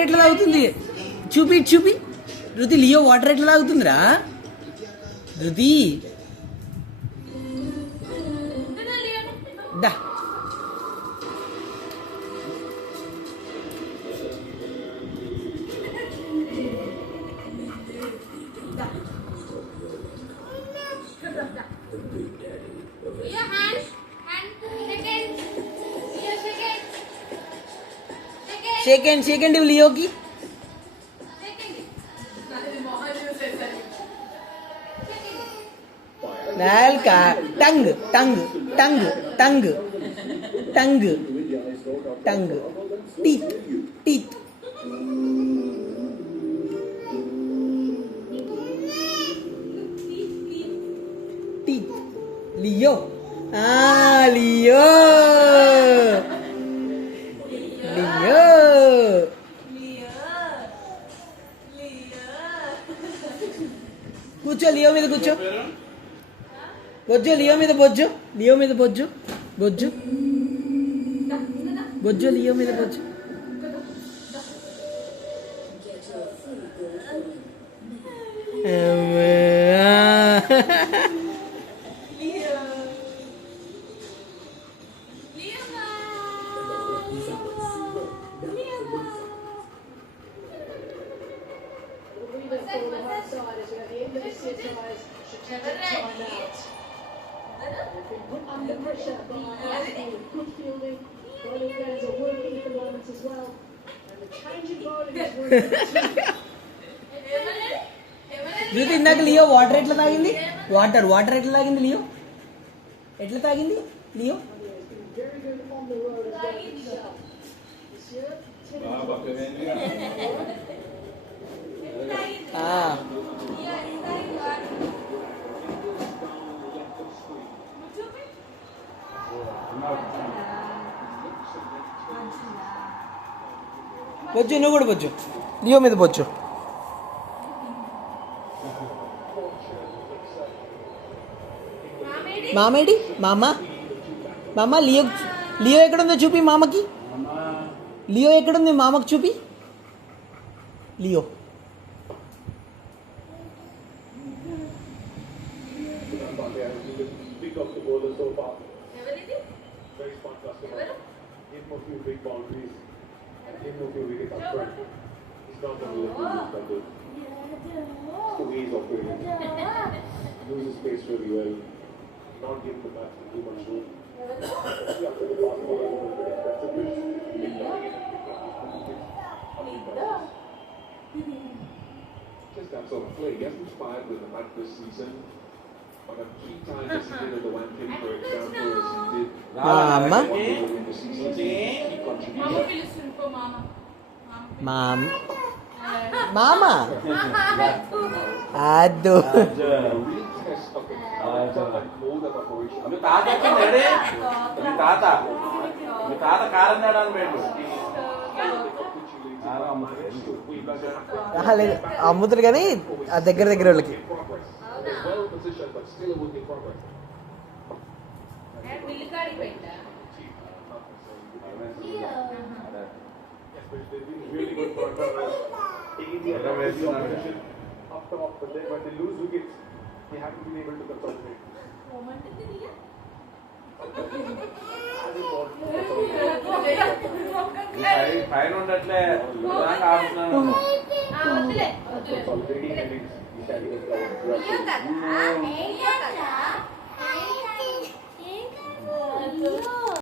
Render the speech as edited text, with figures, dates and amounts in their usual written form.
వాటర్ ఎట్లా తాగుతుంది చూపి చూపి ధృతి లియో వాటర్ ఎట్లా తాగుతుందిరా ధృతి దా सेकंड लियो की नाल का टंग टंग टंग टंग टंग टंग टीथ टीथ टीथ लियो लियो लियो కూర్చో లియో మీద కూర్చో బొజ్జు లియో మీద బొజ్జు లియో మీద బొజ్జు బొజ్జు బొజ్జు లియో మీద Bojju Under pressure by good fielding, bowling fans are working at the moment as well, and the change in bowling is జ్యోతి ఇందాక లియో వాటర్ ఎట్లా తాగింది వాటర్ ఎట్లా తాగింది లియో ఎట్లా తాగింది Leo very good on the road as well himself. This year, Bojju నువ్వు కూడా బొజ్జు లియో మీద బొజ్జు మామేడి మామ మామ లియో లియో ఎక్కడుందో చూపి మామకి లియో ఎక్కడుంది మామకి చూపి Leo uses space really well, not give the batsman too much room. After the fast ball, that's a bit just that sort of play. He hasn't inspired with the bat this season, but a key time yesterday with the one thing, for example, as he did in the season, he contributed. మామ మామ అద్దు మీ తాత కారం తేడాను పెట్టు లేదు అమ్ముతారు కానీ ఆ దగ్గర వాళ్ళకి really good for taking the opposition up the off, but then when they lose wickets, they haven't been able to consolidate. పైన ఉండట్లే ఆడుతున్నాను Consolidating innings, he said he was